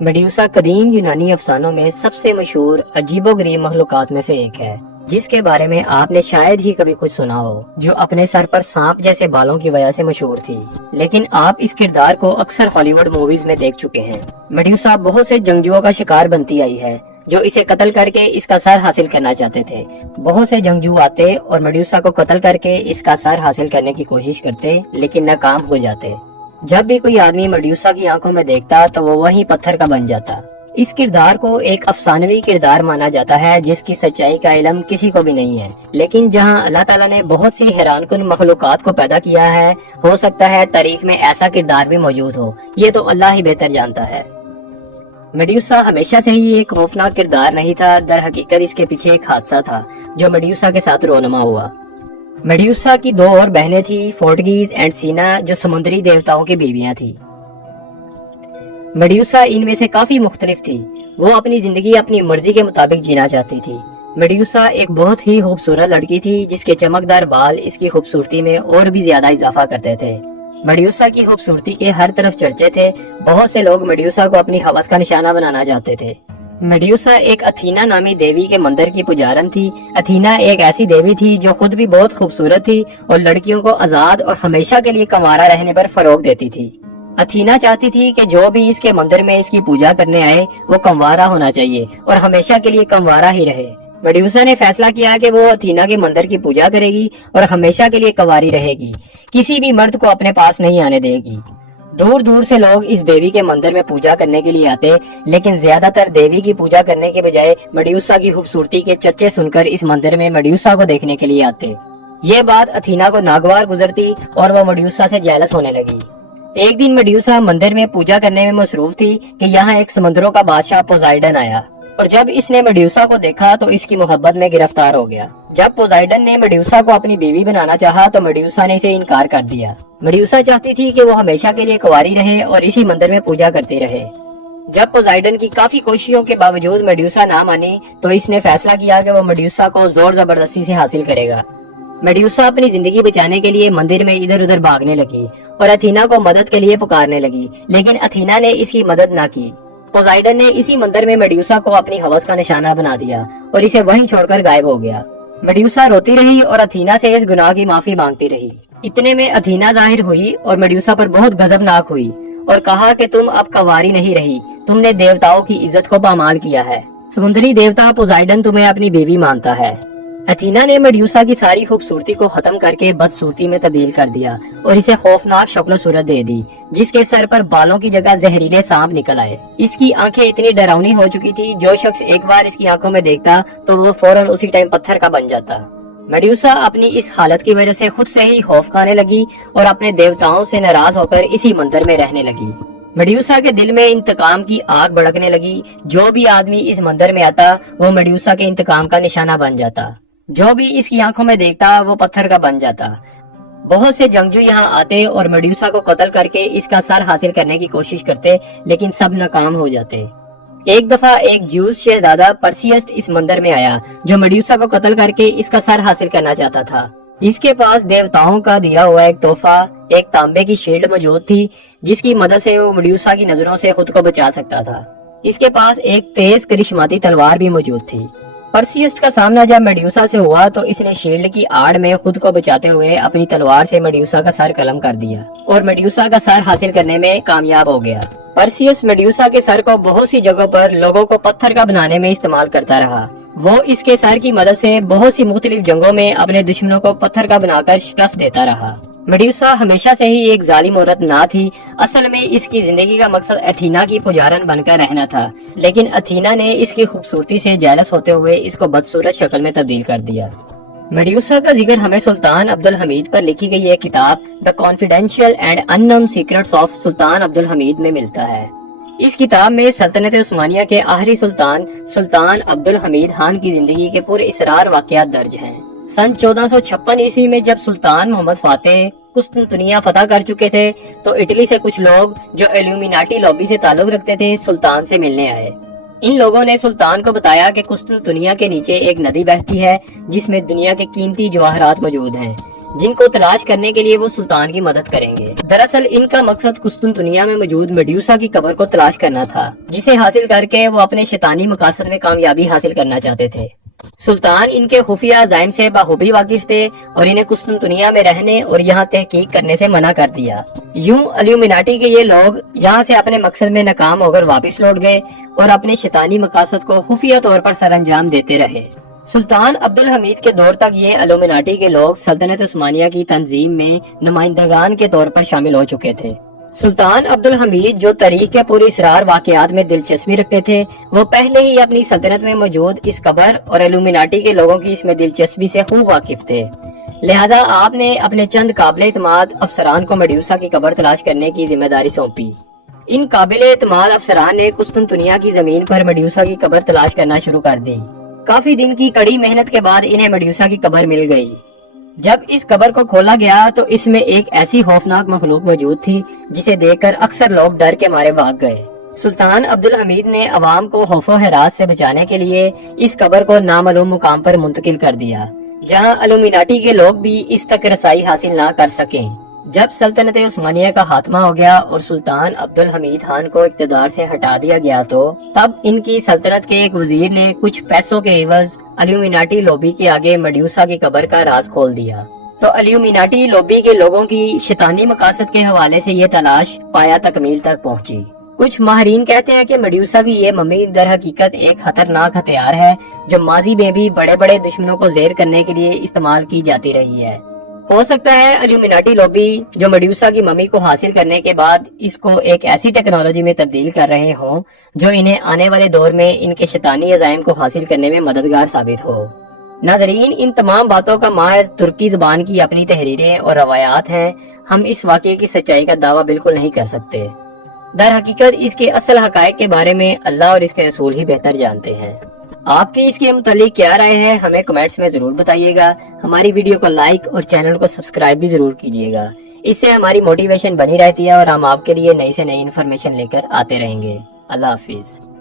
میڈیوسا قدیم یونانی افسانوں میں سب سے مشہور عجیب و غریب مخلوقات میں سے ایک ہے، جس کے بارے میں آپ نے شاید ہی کبھی کچھ سنا ہو، جو اپنے سر پر سانپ جیسے بالوں کی وجہ سے مشہور تھی۔ لیکن آپ اس کردار کو اکثر ہالی ووڈ موویز میں دیکھ چکے ہیں۔ میڈیوسا بہت سے جنگجوؤں کا شکار بنتی آئی ہے، جو اسے قتل کر کے اس کا سر حاصل کرنا چاہتے تھے۔ بہت سے جنگجو آتے اور میڈیوسا کو قتل کر کے اس کا سر حاصل کرنے کی کوشش کرتے، لیکن ناکام ہو جاتے۔ جب بھی کوئی آدمی میڈیوسا کی آنکھوں میں دیکھتا تو وہ وہیں پتھر کا بن جاتا۔ اس کردار کو ایک افسانوی کردار مانا جاتا ہے، جس کی سچائی کا علم کسی کو بھی نہیں ہے۔ لیکن جہاں اللہ تعالیٰ نے بہت سی حیران کن مخلوقات کو پیدا کیا ہے، ہو سکتا ہے تاریخ میں ایسا کردار بھی موجود ہو، یہ تو اللہ ہی بہتر جانتا ہے۔ میڈیوسا ہمیشہ سے ہی ایک خوفناک کردار نہیں تھا، در حقیقت اس کے پیچھے ایک حادثہ تھا جو میڈیوسا کے ساتھ رونما ہوا۔ میڈیوسا کی دو اور بہنیں تھیں، فورٹگیز اینڈ سینا، جو سمندری دیوتاؤں کی بیویاں تھیں۔ میڈیوسا ان میں سے کافی مختلف تھی، وہ اپنی زندگی اپنی مرضی کے مطابق جینا چاہتی تھی۔ میڈیوسا ایک بہت ہی خوبصورت لڑکی تھی، جس کے چمکدار بال اس کی خوبصورتی میں اور بھی زیادہ اضافہ کرتے تھے۔ میڈیوسا کی خوبصورتی کے ہر طرف چرچے تھے، بہت سے لوگ میڈیوسا کو اپنی ہوس کا نشانہ بنانا چاہتے تھے۔ میڈیوسا ایک اتھینا نامی دیوی کے مندر کی پجارن تھی۔ اتھینا ایک ایسی دیوی تھی جو خود بھی بہت خوبصورت تھی اور لڑکیوں کو آزاد اور ہمیشہ کے لیے کنوارا رہنے پر فروغ دیتی تھی۔ اتھینا چاہتی تھی کہ جو بھی اس کے مندر میں اس کی پوجا کرنے آئے وہ کنوارا ہونا چاہیے اور ہمیشہ کے لیے کنوارا ہی رہے۔ میڈیوسا نے فیصلہ کیا کہ وہ اتھینا کے مندر کی پوجا کرے گی اور ہمیشہ کے لیے کنواری رہے گی، کسی بھی مرد کو اپنے پاس نہیں آنے دے گی۔ دور دور سے لوگ اس دیوی کے مندر میں پوجا کرنے کے لیے آتے، لیکن زیادہ تر دیوی کی پوجا کرنے کے بجائے میڈیوسا کی خوبصورتی کے چرچے سن کر اس مندر میں میڈیوسا کو دیکھنے کے لیے آتے۔ یہ بات اتھینا کو ناگوار گزرتی اور وہ میڈیوسا سے جیلس ہونے لگی۔ ایک دن میڈیوسا مندر میں پوجا کرنے میں مصروف تھی کہ یہاں ایک سمندروں کا بادشاہ پوزائیڈن آیا، اور جب اس نے میڈیوسا کو دیکھا تو اس کی محبت میں گرفتار ہو گیا۔ جب پوزائیڈن نے میڈیوسا کو اپنی بیوی بنانا چاہا تو میڈیوسا نے اسے انکار کر دیا۔ میڈیوسا چاہتی تھی کہ وہ ہمیشہ کے لیے کنواری رہے اور اسی مندر میں پوجا کرتی رہے۔ جب پوزائیڈن کی کافی کوششوں کے باوجود میڈیوسا نہ مانی تو اس نے فیصلہ کیا کہ وہ میڈیوسا کو زور زبردستی سے حاصل کرے گا۔ میڈیوسا اپنی زندگی بچانے کے لیے مندر میں ادھر ادھر بھاگنے لگی اور اتھینا کو مدد کے لیے پکارنے لگی، لیکن اتھینا نے اس کی مدد نہ کی۔ پوزائیڈن نے اسی مندر میں میڈیوسا کو اپنی ہوس کا نشانہ بنا دیا اور اسے وہیں چھوڑ کر غائب ہو گیا۔ میڈیوسا روتی رہی اور اتھینا سے اس گناہ کی معافی مانگتی رہی۔ اتنے میں اتھینا ظاہر ہوئی اور میڈیوسا پر بہت غضبناک ہوئی اور کہا کہ تم اب کنواری نہیں رہی، تم نے دیوتاؤں کی عزت کو پامال کیا ہے۔ سمندری دیوتا پوزائیڈن تمہیں اپنی بیوی مانتا ہے۔ اتھینا نے میڈیوسا کی ساری خوبصورتی کو ختم کر کے بدصورتی میں تبدیل کر دیا اور اسے خوفناک شکل و صورت دے دی، جس کے سر پر بالوں کی جگہ زہریلے سانپ نکل آئے۔ اس کی آنکھیں اتنی ڈراؤنی ہو چکی تھی، جو شخص ایک بار اس کی آنکھوں میں دیکھتا تو وہ فوراً اسی ٹائم پتھر کا بن جاتا۔ میڈیوسا اپنی اس حالت کی وجہ سے خود سے ہی خوف کھانے لگی اور اپنے دیوتاؤں سے ناراض ہو کر اسی مندر میں رہنے لگی۔ میڈیوسا کے دل میں انتقام کی آگ بھڑکنے لگی، جو بھی آدمی اس مندر میں آتا وہ میڈیوسا کے انتقام کا نشانہ بن جاتا، جو بھی اس کی آنکھوں میں دیکھتا وہ پتھر کا بن جاتا۔ بہت سے جنگجو یہاں آتے اور میڈیوسا کو قتل کر کے اس کا سر حاصل کرنے کی کوشش کرتے، لیکن سب ناکام ہو جاتے۔ ایک دفعہ ایک جیوس شہزادہ پرسیسٹ اس مندر میں آیا، جو میڈیوسا کو قتل کر کے اس کا سر حاصل کرنا چاہتا تھا۔ اس کے پاس دیوتاؤں کا دیا ہوا ایک تحفہ، ایک تانبے کی شیلڈ موجود تھی، جس کی مدد سے وہ میڈیوسا کی نظروں سے خود کو بچا سکتا تھا۔ اس کے پاس ایک تیز کرشماتی تلوار بھی موجود تھی۔ پرسیسٹ کا سامنا جب میڈیوسا سے ہوا تو اس نے شیلڈ کی آڑ میں خود کو بچاتے ہوئے اپنی تلوار سے میڈیوسا کا سر قلم کر دیا اور میڈیوسا کا سر حاصل کرنے میں کامیاب ہو گیا۔ پرسیس میڈیوسا کے سر کو بہت سی جگہوں پر لوگوں کو پتھر کا بنانے میں استعمال کرتا رہا۔ وہ اس کے سر کی مدد سے بہت سی مختلف جنگوں میں اپنے دشمنوں کو پتھر کا بنا کر شکست دیتا رہا۔ میڈیوسا ہمیشہ سے ہی ایک ظالم عورت نہ تھی، اصل میں اس کی زندگی کا مقصد اتھینا کی پجارن بن کر رہنا تھا، لیکن اتھینا نے اس کی خوبصورتی سے جیلس ہوتے ہوئے اس کو بدصورت شکل میں تبدیل کر دیا۔ میڈیوسا کا ذکر ہمیں سلطان عبدالحمید پر لکھی گئی ایک کتاب دا confidential and unknown secrets of سلطان عبدالحمید میں ملتا ہے۔ اس کتاب میں سلطنت عثمانیہ کے آخری سلطان عبدالحمید خان کی زندگی کے پر اسرار واقعات درج ہیں۔ سن 1456 عیسوی میں جب سلطان محمد فاتح قسطنطنیہ فتح کر چکے تھے تو اٹلی سے کچھ لوگ جو ایلومیناٹی لابی سے تعلق رکھتے تھے سلطان سے ملنے آئے۔ ان لوگوں نے سلطان کو بتایا کہ قسطنطنیہ کے نیچے ایک ندی بہتی ہے جس میں دنیا کے قیمتی جواہرات موجود ہیں، جن کو تلاش کرنے کے لیے وہ سلطان کی مدد کریں گے۔ دراصل ان کا مقصد قسطنطنیہ میں موجود میڈیوسا کی قبر کو تلاش کرنا تھا، جسے حاصل کر کے وہ اپنے شیطانی مقاصد میں کامیابی حاصل کرنا چاہتے تھے۔ سلطان ان کے خفیہ عزائم سے بخوبی واقف تھے اور انہیں قسطنطنیہ میں رہنے اور یہاں تحقیق کرنے سے منع کر دیا۔ یوں الومناٹی کے یہ لوگ یہاں سے اپنے مقصد میں ناکام ہو کر واپس لوٹ گئے اور اپنے شیطانی مقاصد کو خفیہ طور پر سر انجام دیتے رہے۔ سلطان عبدالحمید کے دور تک یہ الومناٹی کے لوگ سلطنت عثمانیہ کی تنظیم میں نمائندگان کے طور پر شامل ہو چکے تھے۔ سلطان عبدالحمید جو تاریخ کے پوری اسرار واقعات میں دلچسپی رکھتے تھے، وہ پہلے ہی اپنی سلطنت میں موجود اس قبر اور الومناٹی کے لوگوں کی اس میں دلچسپی سے خوب واقف تھے، لہذا آپ نے اپنے چند قابل اعتماد افسران کو میڈیوسا کی قبر تلاش کرنے کی ذمہ داری سونپی۔ ان قابل اعتماد افسران نے قسطنطنیہ کی زمین پر میڈیوسا کی قبر تلاش کرنا شروع کر دی۔ کافی دن کی کڑی محنت کے بعد انہیں میڈیوسا کی قبر مل گئی۔ جب اس قبر کو کھولا گیا تو اس میں ایک ایسی خوفناک مخلوق موجود تھی جسے دیکھ کر اکثر لوگ ڈر کے مارے بھاگ گئے۔ سلطان عبدالحمید نے عوام کو خوف و ہراس سے بچانے کے لیے اس قبر کو نامعلوم مقام پر منتقل کر دیا، جہاں الومناٹی کے لوگ بھی اس تک رسائی حاصل نہ کر سکیں۔ جب سلطنت عثمانیہ کا خاتمہ ہو گیا اور سلطان عبدالحمید خان کو اقتدار سے ہٹا دیا گیا تو تب ان کی سلطنت کے ایک وزیر نے کچھ پیسوں کے عوض الومناٹی لوبی کے آگے میڈیوسا کی قبر کا راز کھول دیا۔ تو الومناٹی لوبی کے لوگوں کی شیطانی مقاصد کے حوالے سے یہ تلاش پایا تکمیل تک پہنچی۔ کچھ ماہرین کہتے ہیں کہ میڈیوسا کی یہ ممی در حقیقت ایک خطرناک ہتھیار ہے جو ماضی میں بھی بڑے بڑے دشمنوں کو زیر کرنے کے لیے استعمال کی جاتی رہی ہے۔ ہو سکتا ہے الومناٹی لوبی جو میڈیوسا کی ممی کو حاصل کرنے کے بعد اس کو ایک ایسی ٹیکنالوجی میں تبدیل کر رہے ہوں جو انہیں آنے والے دور میں ان کے شیطانی عزائم کو حاصل کرنے میں مددگار ثابت ہو۔ ناظرین، ان تمام باتوں کا محض ترکی زبان کی اپنی تحریریں اور روایات ہیں۔ ہم اس واقعے کی سچائی کا دعویٰ بالکل نہیں کر سکتے۔ در حقیقت اس کے اصل حقائق کے بارے میں اللہ اور اس کے رسول ہی بہتر جانتے ہیں۔ آپ کی اس کے متعلق کیا رائے ہے ہمیں کمنٹس میں ضرور بتائیے گا۔ ہماری ویڈیو کو لائک اور چینل کو سبسکرائب بھی ضرور کیجیے گا، اس سے ہماری موٹیویشن بنی رہتی ہے اور ہم آپ کے لیے نئی سے نئی انفارمیشن لے کر آتے رہیں گے۔ اللہ حافظ۔